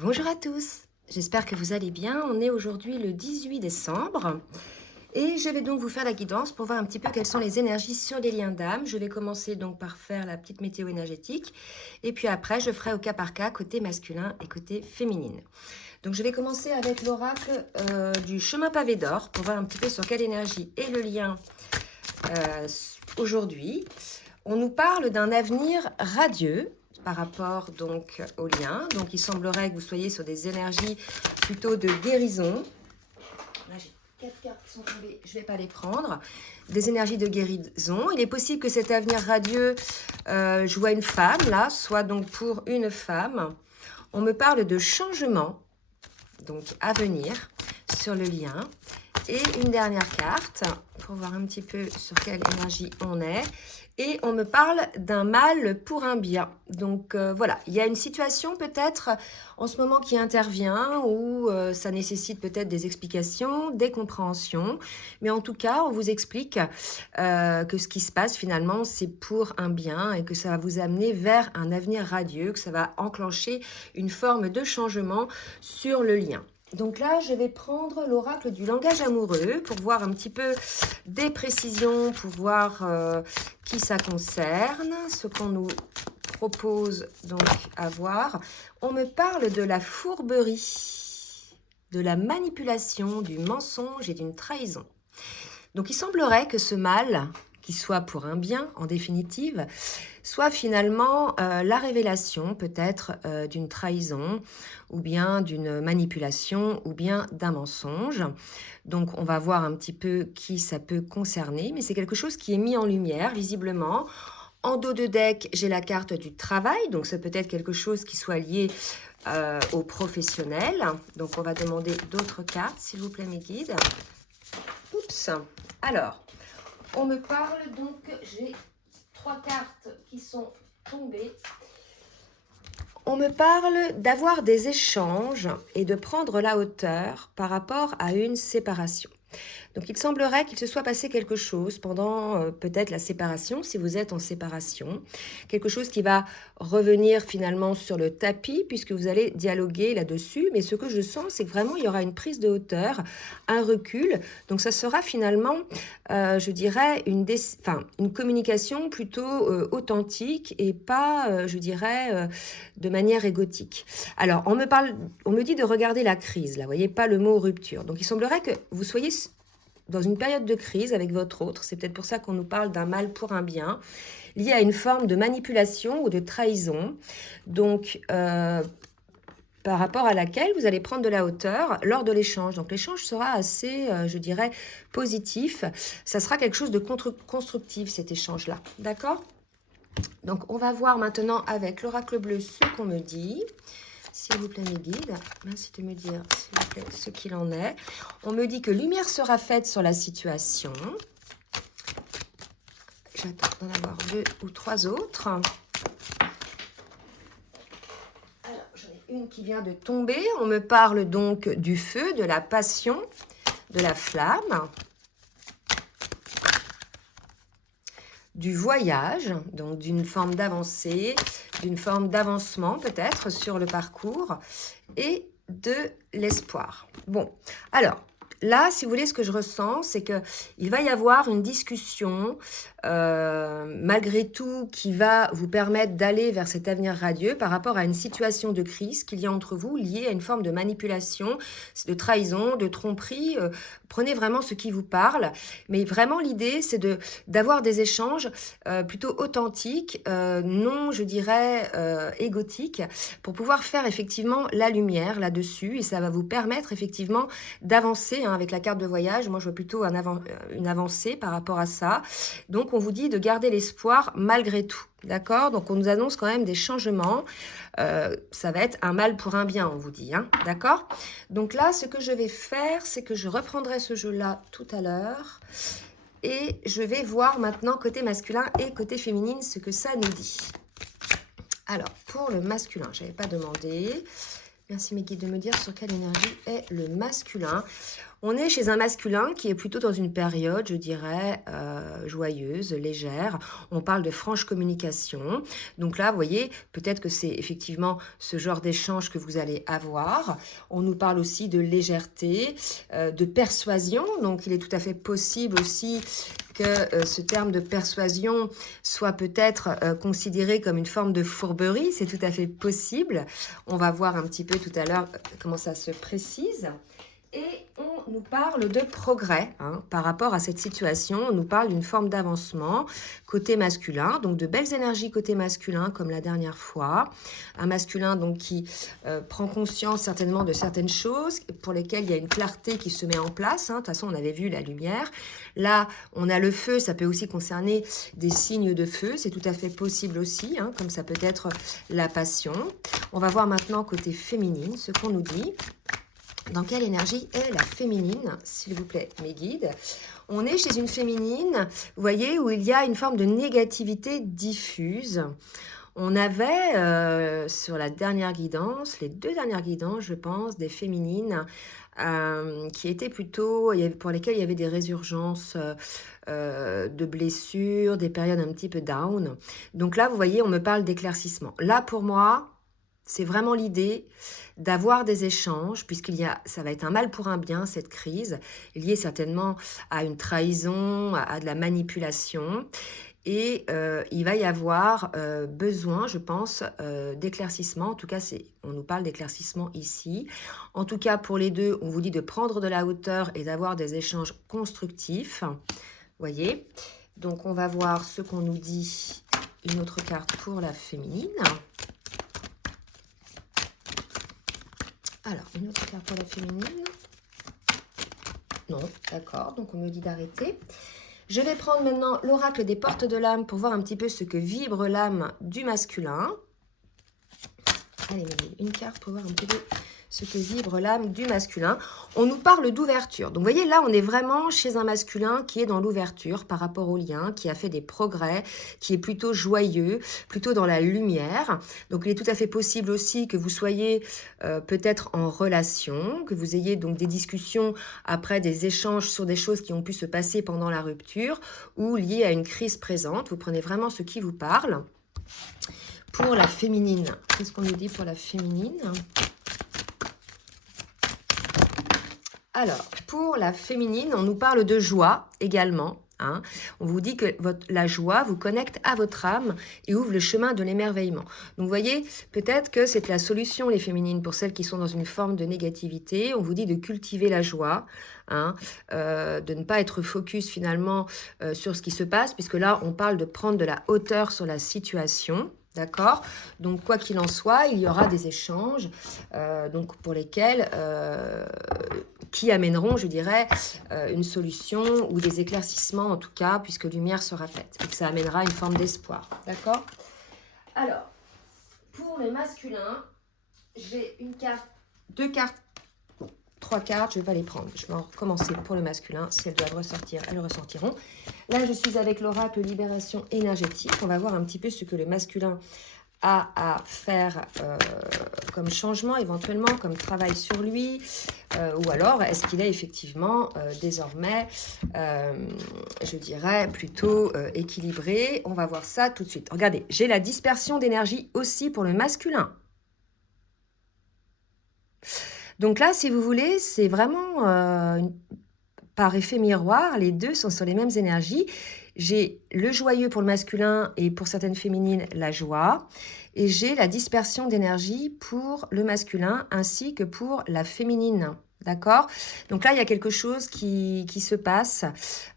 Bonjour à tous, j'espère que vous allez bien. On est aujourd'hui le 18 décembre et je vais donc vous faire la guidance pour voir un petit peu quelles sont les énergies sur les liens d'âme. Je vais commencer donc par faire la petite météo énergétique et puis après je ferai au cas par cas côté masculin et côté féminine. Donc je vais commencer avec l'oracle du chemin pavé d'or pour voir un petit peu sur quelle énergie est le lien aujourd'hui. On nous parle d'un avenir radieux par rapport donc au lien. Donc il semblerait que vous soyez sur des énergies plutôt de guérison. Là j'ai 4 cartes qui sont tombées, je ne vais pas les prendre. Des énergies de guérison. Il est possible que cet avenir radieux, je vois une femme là, soit donc pour une femme. On me parle de changement, donc à venir, sur le lien. Et une dernière carte pour voir un petit peu sur quelle énergie on est. Et on me parle d'un mal pour un bien. Donc voilà, il y a une situation peut-être en ce moment qui intervient où ça nécessite peut-être des explications, des compréhensions. Mais en tout cas, on vous explique que ce qui se passe finalement, c'est pour un bien et que ça va vous amener vers un avenir radieux, que ça va enclencher une forme de changement sur le lien. Donc là, je vais prendre l'oracle du langage amoureux pour voir un petit peu des précisions, pour voir qui ça concerne, ce qu'on nous propose donc à voir. On me parle de la fourberie, de la manipulation, du mensonge et d'une trahison. Donc il semblerait que ce mal, qui soit pour un bien en définitive, soit finalement la révélation peut-être d'une trahison ou bien d'une manipulation ou bien d'un mensonge. Donc on va voir un petit peu qui ça peut concerner, mais c'est quelque chose qui est mis en lumière visiblement. En dos de deck, j'ai la carte du travail, donc ça peut être quelque chose qui soit lié au professionnel. Donc on va demander d'autres cartes, s'il vous plaît mes guides. Oups. Alors, on me parle donc, j'ai 3 cartes qui sont tombées. On me parle d'avoir des échanges et de prendre la hauteur par rapport à une séparation. Donc il semblerait qu'il se soit passé quelque chose pendant peut-être la séparation, si vous êtes en séparation. Quelque chose qui va revenir finalement sur le tapis puisque vous allez dialoguer là-dessus. Mais ce que je sens, c'est que vraiment il y aura une prise de hauteur, un recul. Donc ça sera finalement, je dirais, une communication plutôt authentique et pas, je dirais, de manière égotique. Alors on me dit de regarder la crise, là, vous voyez, pas le mot rupture. Donc il semblerait que vous soyez dans une période de crise avec votre autre, c'est peut-être pour ça qu'on nous parle d'un mal pour un bien, lié à une forme de manipulation ou de trahison, donc par rapport à laquelle vous allez prendre de la hauteur lors de l'échange. Donc l'échange sera assez, je dirais, positif, ça sera quelque chose de constructif cet échange-là, d'accord ? Donc on va voir maintenant avec l'oracle bleu ce qu'on me dit. S'il vous plaît mes guides, merci de me dire s'il vous plaît ce qu'il en est. On me dit que lumière sera faite sur la situation. J'attends d'en avoir 2 ou 3 autres. Alors j'en ai une qui vient de tomber. On me parle donc du feu, de la passion, de la flamme, du voyage, donc d'une forme d'avancée, d'une forme d'avancement peut-être sur le parcours et de l'espoir. Bon, alors là, si vous voulez, ce que je ressens, c'est qu'il va y avoir une discussion, malgré tout, qui va vous permettre d'aller vers cet avenir radieux par rapport à une situation de crise qu'il y a entre vous, liée à une forme de manipulation, de trahison, de tromperie. Prenez vraiment ce qui vous parle, mais vraiment l'idée, c'est d'avoir des échanges plutôt authentiques, non, je dirais, égotiques, pour pouvoir faire effectivement la lumière là-dessus, et ça va vous permettre effectivement d'avancer, hein, avec la carte de voyage. Moi, je vois plutôt une avancée par rapport à ça. Donc, on vous dit de garder l'espoir malgré tout. D'accord? Donc, on nous annonce quand même des changements. Ça va être un mal pour un bien, on vous dit. Hein? D'accord? Donc là, ce que je vais faire, c'est que je reprendrai ce jeu-là tout à l'heure. Et je vais voir maintenant côté masculin et côté féminine ce que ça nous dit. Alors, pour le masculin, je n'avais pas demandé. Merci mes guides de me dire sur quelle énergie est le masculin. On est chez un masculin qui est plutôt dans une période, je dirais, joyeuse, légère. On parle de franche communication. Donc là, vous voyez, peut-être que c'est effectivement ce genre d'échange que vous allez avoir. On nous parle aussi de légèreté, de persuasion. Donc il est tout à fait possible aussi que ce terme de persuasion soit peut-être considéré comme une forme de fourberie. C'est tout à fait possible. On va voir un petit peu tout à l'heure comment ça se précise. Et on nous parle de progrès par rapport à cette situation. On nous parle d'une forme d'avancement côté masculin, donc de belles énergies côté masculin comme la dernière fois. Un masculin donc qui prend conscience certainement de certaines choses pour lesquelles il y a une clarté qui se met en place. De toute façon, on avait vu la lumière. Là, on a le feu, ça peut aussi concerner des signes de feu. C'est tout à fait possible aussi, comme ça peut être la passion. On va voir maintenant côté féminine ce qu'on nous dit. Dans quelle énergie est la féminine, s'il vous plaît, mes guides? On est chez une féminine, vous voyez, où il y a une forme de négativité diffuse. On avait, sur la dernière guidance, les 2 dernières guidances, je pense, des féminines qui étaient plutôt, pour lesquelles il y avait des résurgences de blessures, des périodes un petit peu down. Donc là, vous voyez, on me parle d'éclaircissement. Là, pour moi, c'est vraiment l'idée d'avoir des échanges, ça va être un mal pour un bien, cette crise, liée certainement à une trahison, à de la manipulation. Et il va y avoir besoin, je pense, d'éclaircissement. En tout cas, on nous parle d'éclaircissement ici. En tout cas, pour les deux, on vous dit de prendre de la hauteur et d'avoir des échanges constructifs. Voyez? Donc, on va voir ce qu'on nous dit. Une autre carte pour la féminine. Alors, une autre carte pour la féminine. Non, d'accord. Donc, on me dit d'arrêter. Je vais prendre maintenant l'oracle des portes de l'âme pour voir un petit peu ce que vibre l'âme du masculin. Allez, une carte pour voir un petit peu ce que vibre l'âme du masculin. On nous parle d'ouverture. Donc, vous voyez, là, on est vraiment chez un masculin qui est dans l'ouverture par rapport au lien, qui a fait des progrès, qui est plutôt joyeux, plutôt dans la lumière. Donc, il est tout à fait possible aussi que vous soyez peut-être en relation, que vous ayez donc des discussions après des échanges sur des choses qui ont pu se passer pendant la rupture ou liées à une crise présente. Vous prenez vraiment ce qui vous parle. Pour la féminine, qu'est-ce qu'on nous dit pour la féminine ? Alors, pour la féminine, on nous parle de joie également. On vous dit que la joie vous connecte à votre âme et ouvre le chemin de l'émerveillement. Donc, vous voyez, peut-être que c'est la solution, les féminines, pour celles qui sont dans une forme de négativité. On vous dit de cultiver la joie, de ne pas être focus finalement sur ce qui se passe, puisque là, on parle de prendre de la hauteur sur la situation. D'accord? Donc, quoi qu'il en soit, il y aura des échanges donc pour lesquels, qui amèneront, je dirais, une solution ou des éclaircissements, en tout cas, puisque lumière sera faite et que ça amènera une forme d'espoir. D'accord? Alors, pour les masculins, j'ai une carte, 2 cartes, 3 cartes, je ne vais pas les prendre. Je vais en recommencer pour le masculin. Si elles doivent ressortir, elles ressortiront. Là, je suis avec l'oracle libération énergétique. On va voir un petit peu ce que le masculin a à faire comme changement, éventuellement, comme travail sur lui. Ou alors, est-ce qu'il est effectivement désormais, je dirais, plutôt équilibré? On va voir ça tout de suite. Regardez, j'ai la dispersion d'énergie aussi pour le masculin. Donc là, si vous voulez, c'est vraiment par effet miroir, les deux sont sur les mêmes énergies. J'ai le joyeux pour le masculin et pour certaines féminines, la joie. Et j'ai la dispersion d'énergie pour le masculin ainsi que pour la féminine. D'accord? Donc là, il y a quelque chose qui se passe.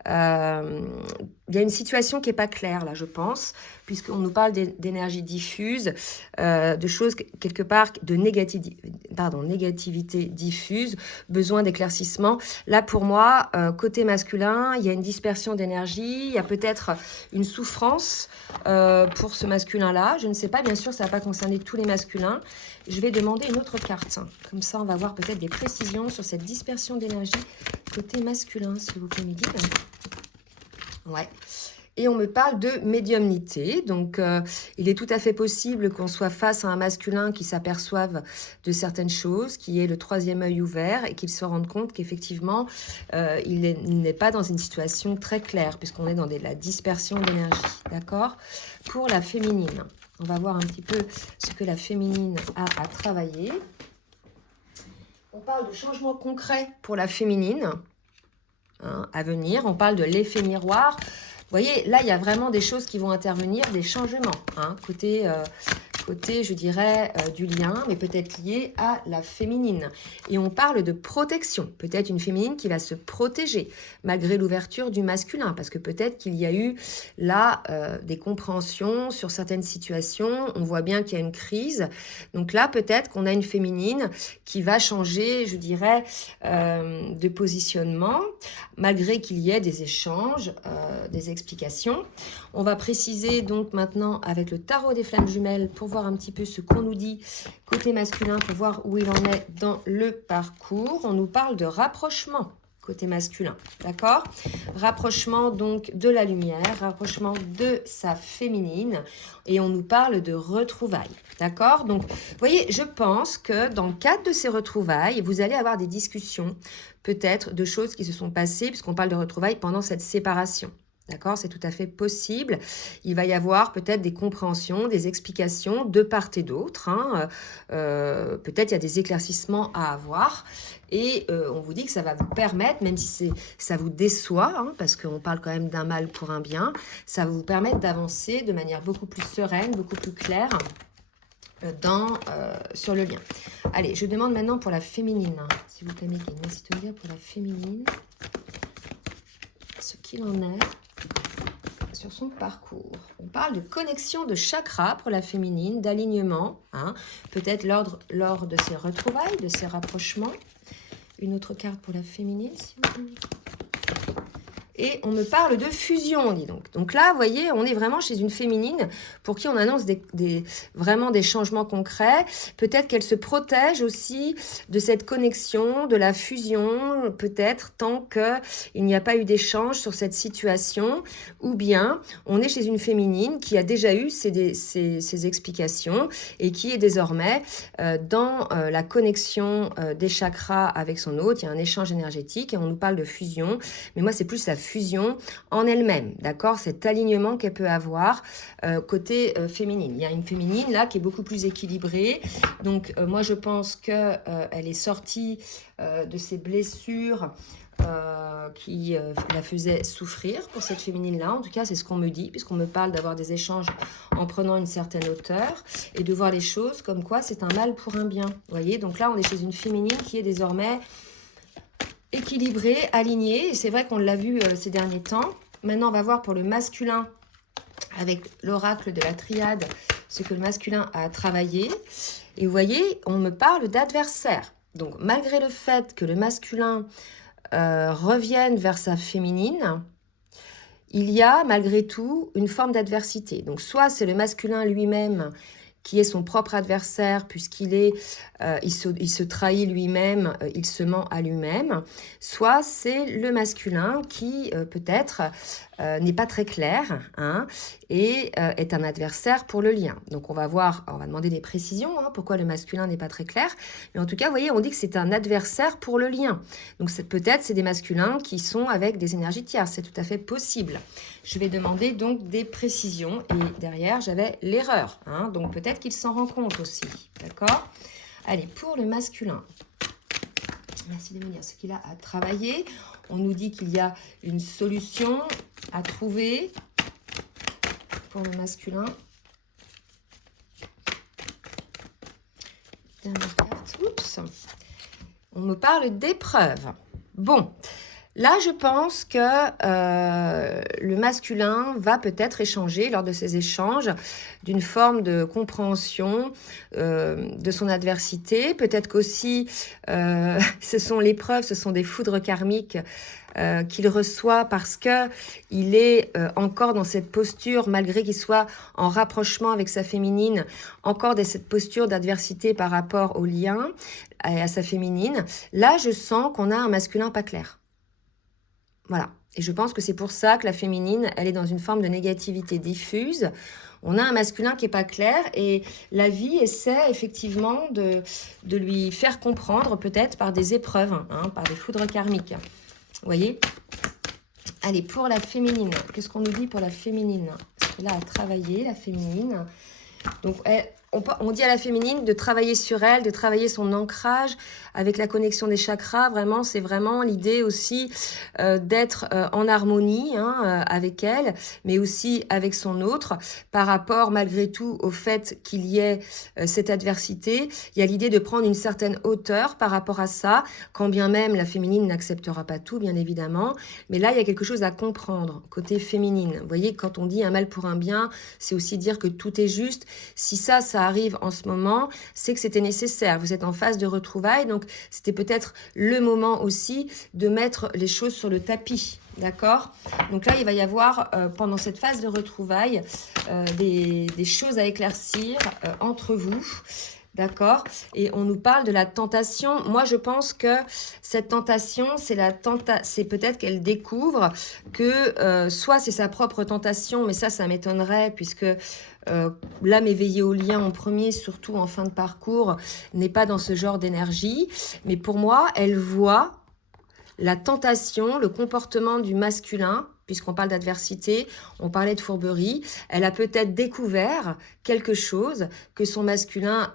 Il y a une situation qui n'est pas claire, là, je pense, puisqu'on nous parle d'énergie diffuse, de choses, quelque part, de négativité diffuse, besoin d'éclaircissement. Là, pour moi, côté masculin, il y a une dispersion d'énergie, il y a peut-être une souffrance pour ce masculin-là. Je ne sais pas, bien sûr, ça ne va pas concerner tous les masculins. Je vais demander une autre carte. Comme ça, on va avoir peut-être des précisions sur cette dispersion d'énergie côté masculin, s'il vous plaît, mes guides. Ouais. Et on me parle de médiumnité. Donc, il est tout à fait possible qu'on soit face à un masculin qui s'aperçoive de certaines choses, qui ait le troisième œil ouvert et qu'il se rende compte qu'effectivement, il n'est pas dans une situation très claire, puisqu'on est dans la dispersion d'énergie. D'accord? Pour la féminine, on va voir un petit peu ce que la féminine a à travailler. On parle de changements concrets pour la féminine à venir. On parle de l'effet miroir. Vous voyez, là, il y a vraiment des choses qui vont intervenir, des changements, côté, je dirais, du lien, mais peut-être lié à la féminine. Et on parle de protection, peut-être une féminine qui va se protéger, malgré l'ouverture du masculin, parce que peut-être qu'il y a eu là des compréhensions sur certaines situations, on voit bien qu'il y a une crise. Donc là, peut-être qu'on a une féminine qui va changer, je dirais, de positionnement, malgré qu'il y ait des échanges, des explications. On va préciser donc maintenant avec le tarot des flammes jumelles pour voir un petit peu ce qu'on nous dit côté masculin, pour voir où il en est dans le parcours. On nous parle de rapprochement côté masculin, d'accord? Rapprochement donc de la lumière, rapprochement de sa féminine, et on nous parle de retrouvailles, d'accord? Donc, vous voyez, je pense que dans le cadre de ces retrouvailles, vous allez avoir des discussions, peut-être, de choses qui se sont passées, puisqu'on parle de retrouvailles pendant cette séparation. D'accord, c'est tout à fait possible. Il va y avoir peut-être des compréhensions, des explications de part et d'autre. Peut-être il y a des éclaircissements à avoir. Et on vous dit que ça va vous permettre, même si ça vous déçoit, parce qu'on parle quand même d'un mal pour un bien, ça va vous permettre d'avancer de manière beaucoup plus sereine, beaucoup plus claire sur le lien. Allez, je demande maintenant pour la féminine. S'il vous plaît, Mégane, merci de me dire pour la féminine ce qu'il en est sur son parcours. On parle de connexion de chakras pour la féminine, d'alignement, peut-être lors de ces retrouvailles, de ces rapprochements. Une autre carte pour la féminine, s'il vous plaît. Et on me parle de fusion, dis donc. Donc là, vous voyez, on est vraiment chez une féminine pour qui on annonce vraiment des changements concrets. Peut-être qu'elle se protège aussi de cette connexion, de la fusion, peut-être tant qu'il n'y a pas eu d'échange sur cette situation. Ou bien, on est chez une féminine qui a déjà eu ces explications et qui est désormais dans la connexion des chakras avec son hôte. Il y a un échange énergétique et on nous parle de fusion. Mais moi, c'est plus la fusion en elle-même, d'accord? Cet alignement qu'elle peut avoir côté féminine. Il y a une féminine là qui est beaucoup plus équilibrée. Donc moi je pense que elle est sortie de ces blessures qui la faisaient souffrir pour cette féminine là. En tout cas c'est ce qu'on me dit, puisqu'on me parle d'avoir des échanges en prenant une certaine hauteur et de voir les choses comme quoi c'est un mal pour un bien. Vous voyez, donc là on est chez une féminine qui est désormais équilibré, aligné, et c'est vrai qu'on l'a vu ces derniers temps. Maintenant, on va voir pour le masculin, avec l'oracle de la triade, ce que le masculin a travaillé. Et vous voyez, on me parle d'adversaire. Donc, malgré le fait que le masculin revienne vers sa féminine, il y a malgré tout une forme d'adversité. Donc, soit c'est le masculin lui-même qui est son propre adversaire, puisqu'il il se trahit lui-même, il se ment à lui-même, soit c'est le masculin qui peut-être n'est pas très clair et est un adversaire pour le lien. Donc on va demander des précisions, pourquoi le masculin n'est pas très clair, mais en tout cas, vous voyez, on dit que c'est un adversaire pour le lien. Donc peut-être c'est des masculins qui sont avec des énergies tierces, c'est tout à fait possible. Je vais demander donc des précisions, et derrière j'avais l'erreur, donc peut-être qu'il s'en rend compte aussi, d'accord? Allez, pour le masculin, merci de me dire ce qu'il a à travailler. On nous dit qu'il y a une solution à trouver pour le masculin. Dernière carte, oups. On me parle d'épreuve. Bon, là, je pense que le masculin va peut-être échanger lors de ces échanges d'une forme de compréhension de son adversité. Peut-être qu'aussi, ce sont l'épreuve, ce sont des foudres karmiques qu'il reçoit parce qu'il est encore dans cette posture, malgré qu'il soit en rapprochement avec sa féminine, encore dans cette posture d'adversité par rapport au lien et à sa féminine. Là, je sens qu'on a un masculin pas clair. Voilà. Et je pense que c'est pour ça que la féminine, elle est dans une forme de négativité diffuse. On a un masculin qui n'est pas clair et la vie essaie effectivement de lui faire comprendre peut-être par des épreuves, hein, par des foudres karmiques. Vous voyez? Allez, pour la féminine, qu'est-ce qu'on nous dit pour la féminine? Parce que là, à travailler, la féminine. Donc, on dit à la féminine de travailler sur elle, de travailler son ancrage avec la connexion des chakras. Vraiment, c'est vraiment l'idée aussi d'être en harmonie avec elle, mais aussi avec son autre. Par rapport, malgré tout, au fait qu'il y ait cette adversité, il y a l'idée de prendre une certaine hauteur par rapport à ça, quand bien même la féminine n'acceptera pas tout, bien évidemment. Mais là, il y a quelque chose à comprendre, côté féminine. Vous voyez, quand on dit un mal pour un bien, c'est aussi dire que tout est juste. Si ça arrive en ce moment, c'est que c'était nécessaire. Vous êtes en phase de retrouvailles, donc c'était peut-être le moment aussi de mettre les choses sur le tapis. D'accord? Donc là, il va y avoir, pendant cette phase de retrouvailles, des choses à éclaircir entre vous. D'accord? Et on nous parle de la tentation. Moi, je pense que cette tentation, c'est peut-être qu'elle découvre que soit c'est sa propre tentation, mais ça m'étonnerait puisque l'âme éveillée au lien en premier, surtout en fin de parcours, n'est pas dans ce genre d'énergie. Mais pour moi, elle voit la tentation, le comportement du masculin, puisqu'on parle d'adversité, on parlait de fourberie, elle a peut-être découvert quelque chose que son masculin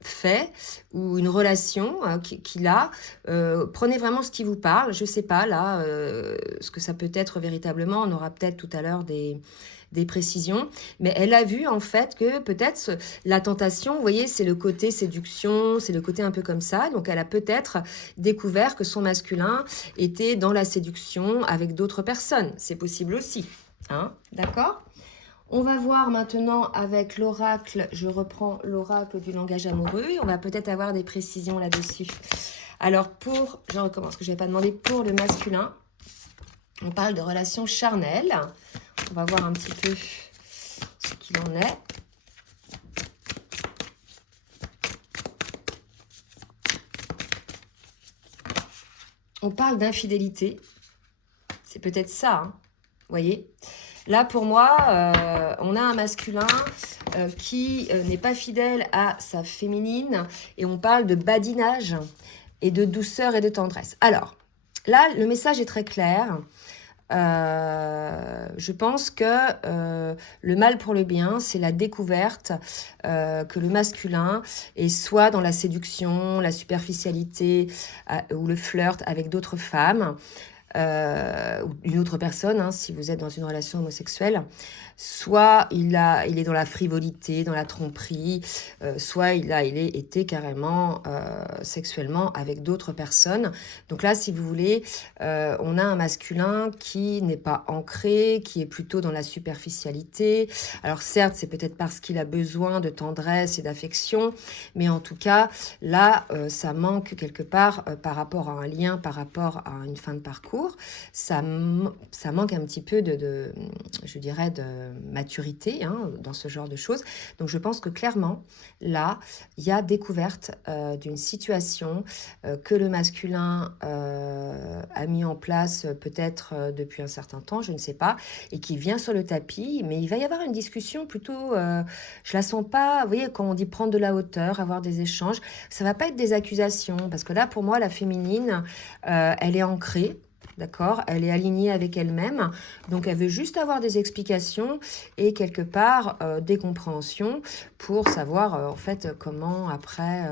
fait, ou une relation qu'il a. Prenez vraiment ce qui vous parle, je ne sais pas là, ce que ça peut être véritablement, on aura peut-être tout à l'heure des précisions, mais elle a vu en fait que peut-être la tentation, vous voyez, c'est le côté séduction, c'est le côté un peu comme ça, donc elle a peut-être découvert que son masculin était dans la séduction avec d'autres personnes, c'est possible aussi, hein, d'accord? On va voir maintenant avec l'oracle, je reprends l'oracle du langage amoureux, et on va peut-être avoir des précisions là-dessus. Alors je recommence, que je n'avais pas demandé, pour le masculin, on parle de relations charnelles. On va voir un petit peu ce qu'il en est. On parle d'infidélité. C'est peut-être ça, hein, vous voyez. Là, pour moi, on a un masculin qui n'est pas fidèle à sa féminine. Et on parle de badinage et de douceur et de tendresse. Alors, là, le message est très clair. Je pense que le mal pour le bien, c'est la découverte que le masculin est soit dans la séduction, la superficialité ou le flirt avec d'autres femmes, ou une autre personne, hein, si vous êtes dans une relation homosexuelle, soit il est dans la frivolité, dans la tromperie, soit il est été carrément sexuellement avec d'autres personnes. Donc là, si vous voulez, on a un masculin qui n'est pas ancré, qui est plutôt dans la superficialité. Alors certes, c'est peut-être parce qu'il a besoin de tendresse et d'affection, mais en tout cas, là, ça manque quelque part par rapport à un lien, par rapport à une fin de parcours. Ça manque un petit peu je dirais, de maturité dans ce genre de choses. Donc je pense que clairement, là, il y a découverte d'une situation que le masculin a mis en place peut-être depuis un certain temps, je ne sais pas, et qui vient sur le tapis, mais il va y avoir une discussion plutôt, je la sens pas, vous voyez, quand on dit prendre de la hauteur, avoir des échanges, ça va pas être des accusations, parce que là, pour moi, la féminine, elle est ancrée. D'accord? Elle est alignée avec elle-même, donc elle veut juste avoir des explications et quelque part des compréhensions pour savoir en fait comment après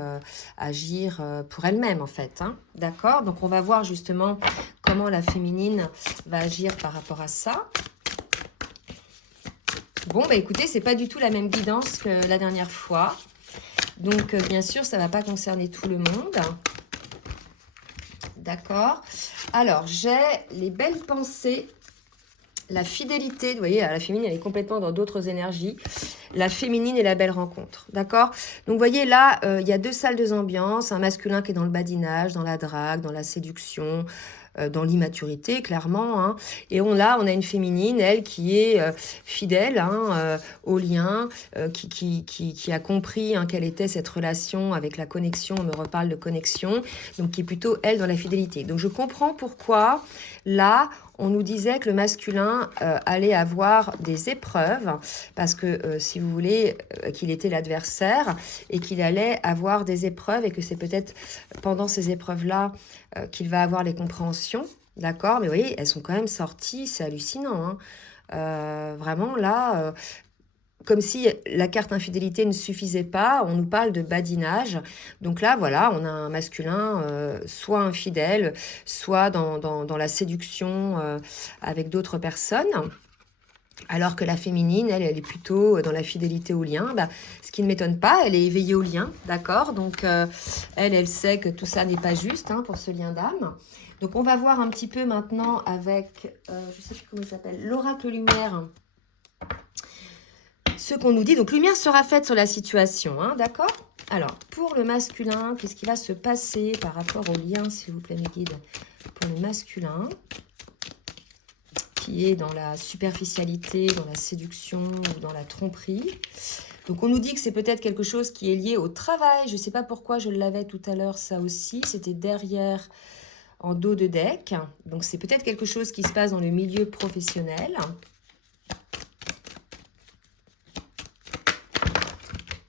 agir pour elle-même en fait. Hein? D'accord? Donc on va voir justement comment la féminine va agir par rapport à ça. Bon, bah écoutez, c'est pas du tout la même guidance que la dernière fois. Donc bien sûr, ça va pas concerner tout le monde. D'accord? Alors, j'ai les belles pensées, la fidélité. Vous voyez, la féminine, elle est complètement dans d'autres énergies. La féminine et la belle rencontre. D'accord? Donc, vous voyez, là, il y a deux salles, deux ambiances. Un masculin qui est dans le badinage, dans la drague, dans la séduction, dans l'immaturité, clairement. Hein. Et là, on a une féminine, elle, qui est fidèle au lien, qui a compris quelle était cette relation avec la connexion. On me reparle de connexion, donc qui est plutôt, elle, dans la fidélité. Donc, je comprends pourquoi, là, on nous disait que le masculin allait avoir des épreuves, parce que, si vous voulez, qu'il était l'adversaire et qu'il allait avoir des épreuves et que c'est peut-être pendant ces épreuves-là qu'il va avoir les compréhensions, d'accord? Mais vous voyez, elles sont quand même sorties, c'est hallucinant. Hein. Vraiment, là, comme si la carte infidélité ne suffisait pas, on nous parle de badinage. Donc là, voilà, on a un masculin soit infidèle, soit dans la séduction avec d'autres personnes. Alors que la féminine, elle est plutôt dans la fidélité au lien. Ce qui ne m'étonne pas, elle est éveillée au lien, d'accord? Donc, elle sait que tout ça n'est pas juste pour ce lien d'âme. Donc, on va voir un petit peu maintenant avec, je ne sais plus comment il s'appelle, l'oracle lumière. Ce qu'on nous dit, donc lumière sera faite sur la situation, d'accord? Alors, pour le masculin, qu'est-ce qui va se passer par rapport au lien, s'il vous plaît, mes guides? Pour le masculin, qui est dans la superficialité, dans la séduction ou dans la tromperie. Donc, on nous dit que c'est peut-être quelque chose qui est lié au travail. Je ne sais pas pourquoi je l'avais tout à l'heure, ça aussi. C'était derrière, en dos de deck. Donc, c'est peut-être quelque chose qui se passe dans le milieu professionnel.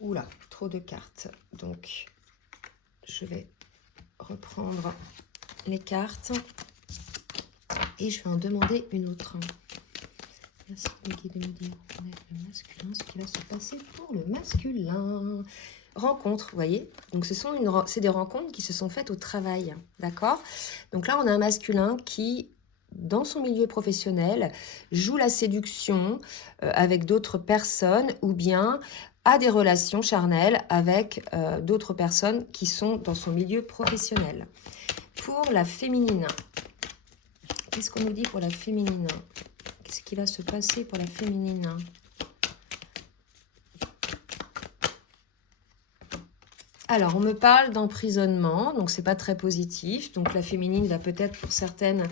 Oula, trop de cartes. Donc, je vais reprendre les cartes et je vais en demander une autre. Merci de me dire le masculin, ce qui va se passer pour le masculin. Rencontre, vous voyez. Donc, c'est des rencontres qui se sont faites au travail, d'accord? Donc là, on a un masculin qui, dans son milieu professionnel, joue la séduction avec d'autres personnes ou bien a des relations charnelles avec d'autres personnes qui sont dans son milieu professionnel. Pour la féminine, qu'est-ce qu'on nous dit pour la féminine? Qu'est-ce qui va se passer pour la féminine? Alors, on me parle d'emprisonnement, donc c'est pas très positif. Donc la féminine va peut-être pour certaines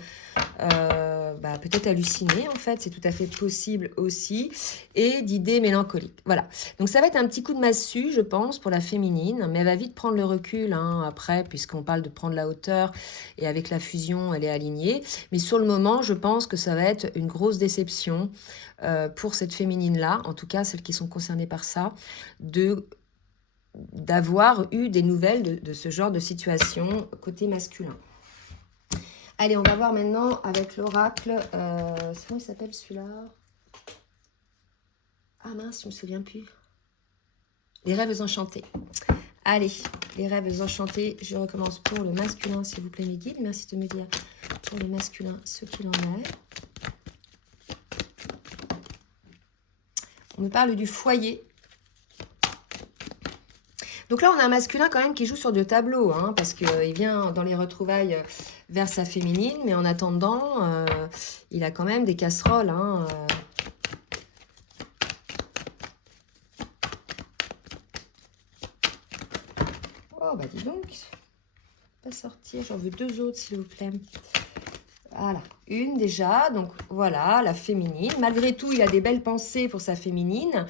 peut-être halluciner en fait, c'est tout à fait possible aussi, et d'idées mélancoliques. Voilà, donc ça va être un petit coup de massue, je pense, pour la féminine, mais elle va vite prendre le recul après, puisqu'on parle de prendre la hauteur, et avec la fusion, elle est alignée. Mais sur le moment, je pense que ça va être une grosse déception pour cette féminine-là, en tout cas celles qui sont concernées par ça, d'avoir eu des nouvelles de ce genre de situation côté masculin. Allez, on va voir maintenant avec l'oracle. Comment il s'appelle celui-là? Ah mince, je ne me souviens plus. Les rêves enchantés. Allez, les rêves enchantés. Je recommence pour le masculin, s'il vous plaît, mes guides. Merci de me dire pour le masculin ce qu'il en est. On me parle du foyer. Donc là, on a un masculin quand même qui joue sur deux tableaux, parce qu'il vient dans les retrouvailles vers sa féminine, mais en attendant, il a quand même des casseroles. Oh, bah dis donc, pas sortir, j'en veux deux autres, s'il vous plaît. Voilà, une déjà, donc voilà, la féminine. Malgré tout, il a des belles pensées pour sa féminine.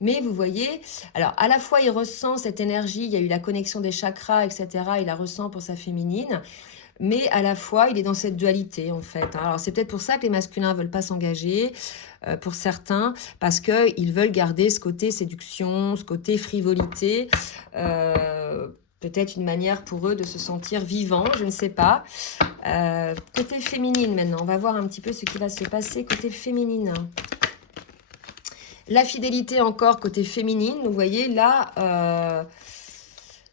Mais vous voyez, alors à la fois il ressent cette énergie, il y a eu la connexion des chakras, etc. Il la ressent pour sa féminine, mais à la fois il est dans cette dualité en fait. Alors c'est peut-être pour ça que les masculins ne veulent pas s'engager, pour certains, parce qu'ils veulent garder ce côté séduction, ce côté frivolité, peut-être une manière pour eux de se sentir vivants, je ne sais pas. Côté féminine maintenant, on va voir un petit peu ce qui va se passer côté féminine. La fidélité encore côté féminine. Donc, vous voyez, là,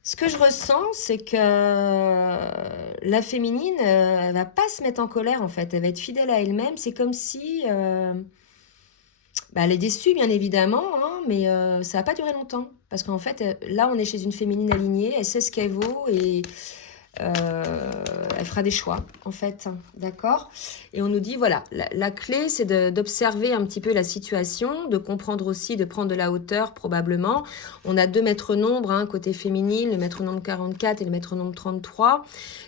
ce que je ressens, c'est que la féminine, elle va pas se mettre en colère, en fait. Elle va être fidèle à elle-même. C'est comme si... elle est déçue, bien évidemment, mais ça va pas durer longtemps. Parce qu'en fait, là, on est chez une féminine alignée. Elle sait ce qu'elle vaut et elle fera des choix, en fait, d'accord? Et on nous dit, voilà, la clé, c'est d'observer un petit peu la situation, de comprendre aussi, de prendre de la hauteur, probablement. On a deux maîtres nombres, hein, côté féminine, le maître nombre 44 et le maître nombre 33.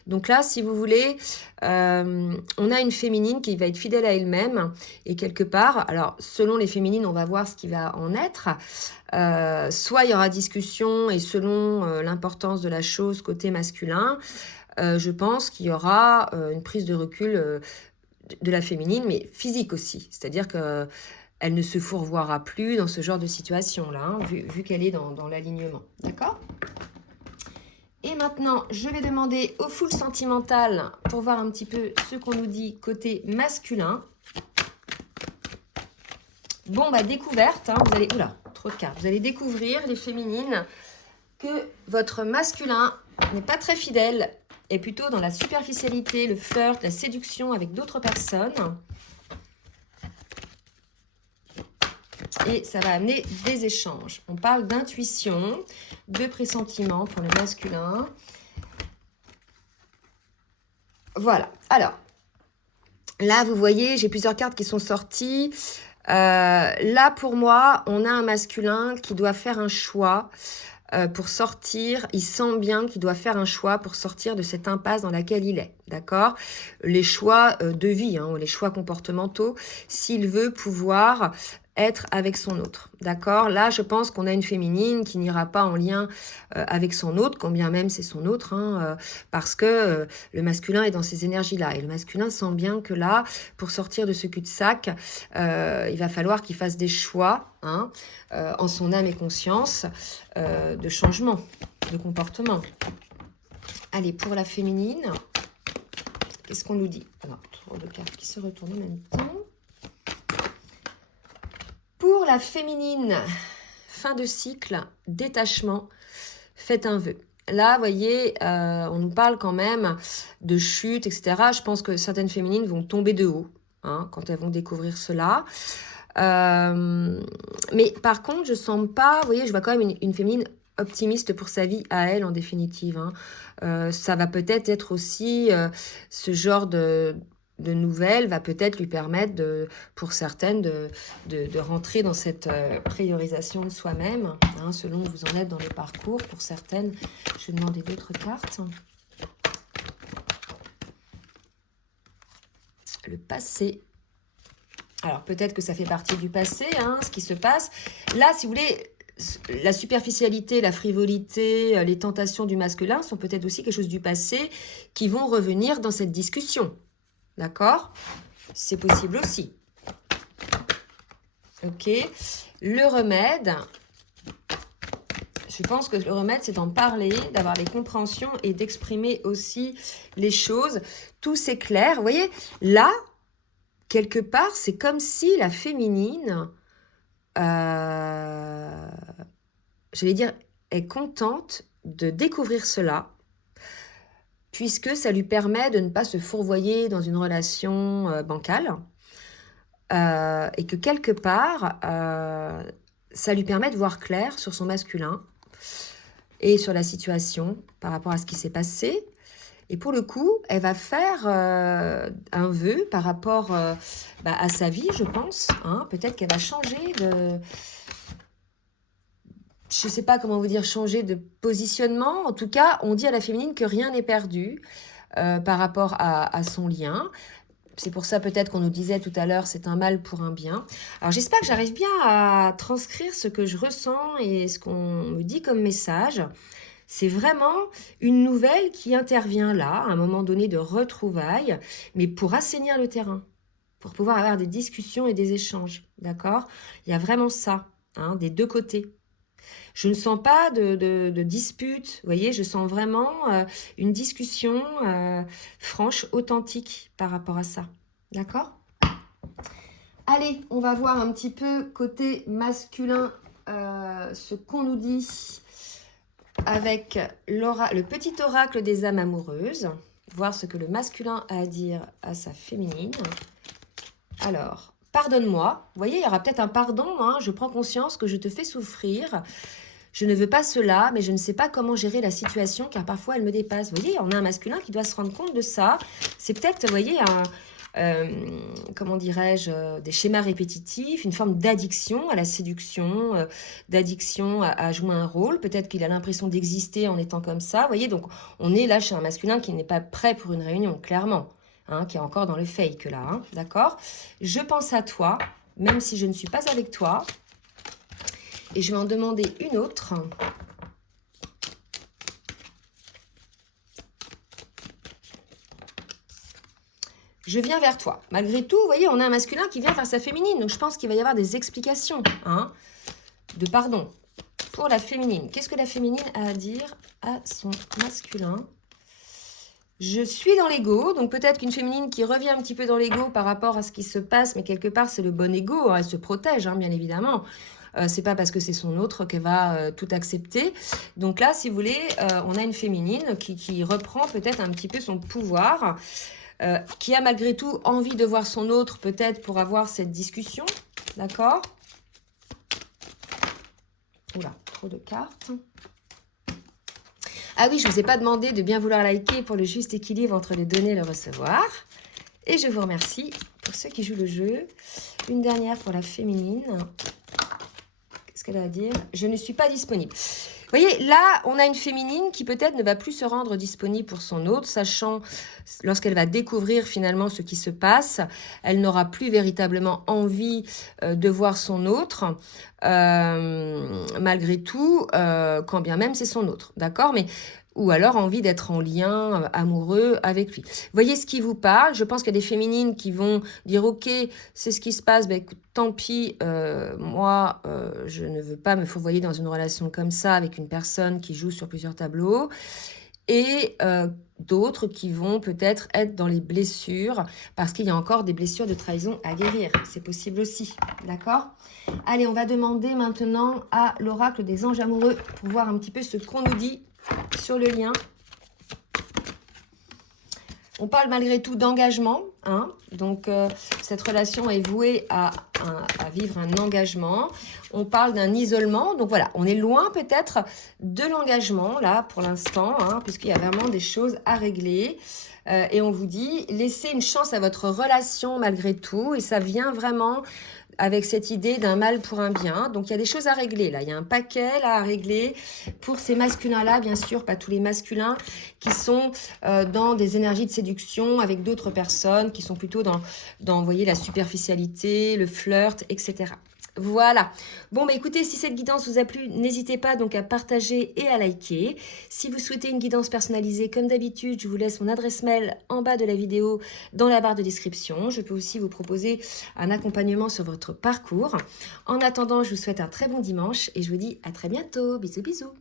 Donc là, si vous voulez, on a une féminine qui va être fidèle à elle-même, et quelque part, alors, selon les féminines, on va voir ce qui va en être. Soit il y aura discussion, et selon l'importance de la chose côté masculin, je pense qu'il y aura une prise de recul de la féminine, mais physique aussi. C'est-à-dire que elle ne se fourvoiera plus dans ce genre de situation-là, hein, vu qu'elle est dans l'alignement. D'accord? Et maintenant, je vais demander au full sentimental pour voir un petit peu ce qu'on nous dit côté masculin. Bon, bah, découverte, hein, vous allez... Oula, trop de cartes. Vous allez découvrir, les féminines, que votre masculin n'est pas très fidèle, est plutôt dans la superficialité, le flirt, la séduction avec d'autres personnes. Et ça va amener des échanges. On parle d'intuition, de pressentiment pour le masculin. Voilà. Alors, là, vous voyez, j'ai plusieurs cartes qui sont sorties. Là, pour moi, on a un masculin qui doit faire un choix pour sortir. Il sent bien qu'il doit faire un choix pour sortir de cette impasse dans laquelle il est. D'accord? Les choix de vie, hein, les choix comportementaux, s'il veut pouvoir être avec son autre. D'accord? Là, je pense qu'on a une féminine qui n'ira pas en lien avec son autre, quand bien même c'est son autre, hein, parce que le masculin est dans ces énergies-là. Et le masculin sent bien que là, pour sortir de ce cul-de-sac, il va falloir qu'il fasse des choix, hein, en son âme et conscience, de changement, de comportement. Allez, pour la féminine, qu'est-ce qu'on nous dit? Alors, trop de cartes qui se retournent en même temps. Pour la féminine, fin de cycle, détachement, faites un vœu. Là, vous voyez, on nous parle quand même de chute, etc. Je pense que certaines féminines vont tomber de haut, hein, quand elles vont découvrir cela. Mais par contre, je sens pas, vous voyez, je vois quand même une féminine optimiste pour sa vie à elle, en définitive. Hein. Ça va peut-être être aussi ce genre de nouvelles va peut-être lui permettre, pour certaines, de rentrer dans cette priorisation de soi-même, hein, selon où vous en êtes dans le parcours. Pour certaines, je vais demander d'autres cartes. Le passé. Alors, peut-être que ça fait partie du passé, hein, ce qui se passe. Là, si vous voulez, la superficialité, la frivolité, les tentations du masculin sont peut-être aussi quelque chose du passé qui vont revenir dans cette discussion. D'accord? C'est possible aussi. Ok. Le remède, je pense que le remède, c'est d'en parler, d'avoir les compréhensions et d'exprimer aussi les choses. Tout s'éclaire. Vous voyez, là, quelque part, c'est comme si la féminine, j'allais dire, est contente de découvrir cela, puisque ça lui permet de ne pas se fourvoyer dans une relation bancale, et que quelque part, ça lui permet de voir clair sur son masculin et sur la situation par rapport à ce qui s'est passé. Et pour le coup, elle va faire un vœu par rapport à sa vie, je pense. Hein. Peut-être qu'elle va changer de... Je ne sais pas comment vous dire, changer de positionnement. En tout cas, on dit à la féminine que rien n'est perdu par rapport à son lien. C'est pour ça peut-être qu'on nous disait tout à l'heure, c'est un mal pour un bien. Alors j'espère que j'arrive bien à transcrire ce que je ressens et ce qu'on me dit comme message. C'est vraiment une nouvelle qui intervient là, à un moment donné de retrouvailles, mais pour assainir le terrain, pour pouvoir avoir des discussions et des échanges, d'accord? Il y a vraiment ça, hein, des deux côtés. Je ne sens pas de dispute, vous voyez, je sens vraiment une discussion franche, authentique par rapport à ça, d'accord? Allez, on va voir un petit peu côté masculin ce qu'on nous dit avec le petit oracle des âmes amoureuses, voir ce que le masculin a à dire à sa féminine. Alors, pardonne-moi, vous voyez, il y aura peut-être un pardon, hein, je prends conscience que je te fais souffrir. Je ne veux pas cela, mais je ne sais pas comment gérer la situation car parfois elle me dépasse. Vous voyez, on a un masculin qui doit se rendre compte de ça. C'est peut-être, vous voyez, comment dirais-je, des schémas répétitifs, une forme d'addiction à la séduction, d'addiction à jouer un rôle. Peut-être qu'il a l'impression d'exister en étant comme ça. Vous voyez, donc on est là chez un masculin qui n'est pas prêt pour une réunion, clairement, hein, qui est encore dans le fake là, hein, d'accord? Je pense à toi, même si je ne suis pas avec toi. Et je vais en demander une autre. Je viens vers toi. Malgré tout, vous voyez, on a un masculin qui vient vers sa féminine. Donc, je pense qu'il va y avoir des explications hein, de pardon pour la féminine. Qu'est-ce que la féminine a à dire à son masculin? Je suis dans l'ego. Donc, peut-être qu'une féminine qui revient un petit peu dans l'ego par rapport à ce qui se passe. Mais quelque part, c'est le bon ego. Elle se protège, hein, bien évidemment. C'est pas parce que c'est son autre qu'elle va tout accepter. Donc là, si vous voulez, on a une féminine qui reprend peut-être un petit peu son pouvoir. Qui a malgré tout envie de voir son autre peut-être pour avoir cette discussion, d'accord? Oula, trop de cartes. Ah oui, je ne vous ai pas demandé de bien vouloir liker pour le juste équilibre entre le donner et le recevoir. Et je vous remercie pour ceux qui jouent le jeu. Une dernière pour la féminine. Qu'est-ce qu'elle a à dire? Je ne suis pas disponible. Vous voyez, là, on a une féminine qui peut-être ne va plus se rendre disponible pour son autre, sachant, lorsqu'elle va découvrir finalement ce qui se passe, elle n'aura plus véritablement envie de voir son autre, malgré tout, quand bien même c'est son autre, d'accord? Mais ou alors envie d'être en lien amoureux avec lui. Vous voyez ce qui vous parle? Je pense qu'il y a des féminines qui vont dire « Ok, c'est ce qui se passe, ben, écoute, tant pis, moi, je ne veux pas me fourvoyer dans une relation comme ça avec une personne qui joue sur plusieurs tableaux. » Et d'autres qui vont peut-être être dans les blessures parce qu'il y a encore des blessures de trahison à guérir. C'est possible aussi, d'accord? Allez, on va demander maintenant à l'oracle des anges amoureux pour voir un petit peu ce qu'on nous dit sur le lien. On parle malgré tout d'engagement, hein? Donc cette relation est vouée à vivre un engagement. On parle d'un isolement, donc voilà, on est loin peut-être de l'engagement là pour l'instant, hein, puisqu'il y a vraiment des choses à régler. Et on vous dit, laissez une chance à votre relation malgré tout, et ça vient vraiment avec cette idée d'un mal pour un bien. Donc, il y a des choses à régler, là. Il y a un paquet, là, à régler pour ces masculins-là, bien sûr, pas tous les masculins qui sont dans des énergies de séduction avec d'autres personnes qui sont plutôt dans, vous voyez, la superficialité, le flirt, etc. Voilà. Bon, bah écoutez, si cette guidance vous a plu, n'hésitez pas donc à partager et à liker. Si vous souhaitez une guidance personnalisée, comme d'habitude, je vous laisse mon adresse mail en bas de la vidéo dans la barre de description. Je peux aussi vous proposer un accompagnement sur votre parcours. En attendant, je vous souhaite un très bon dimanche et je vous dis à très bientôt. Bisous, bisous.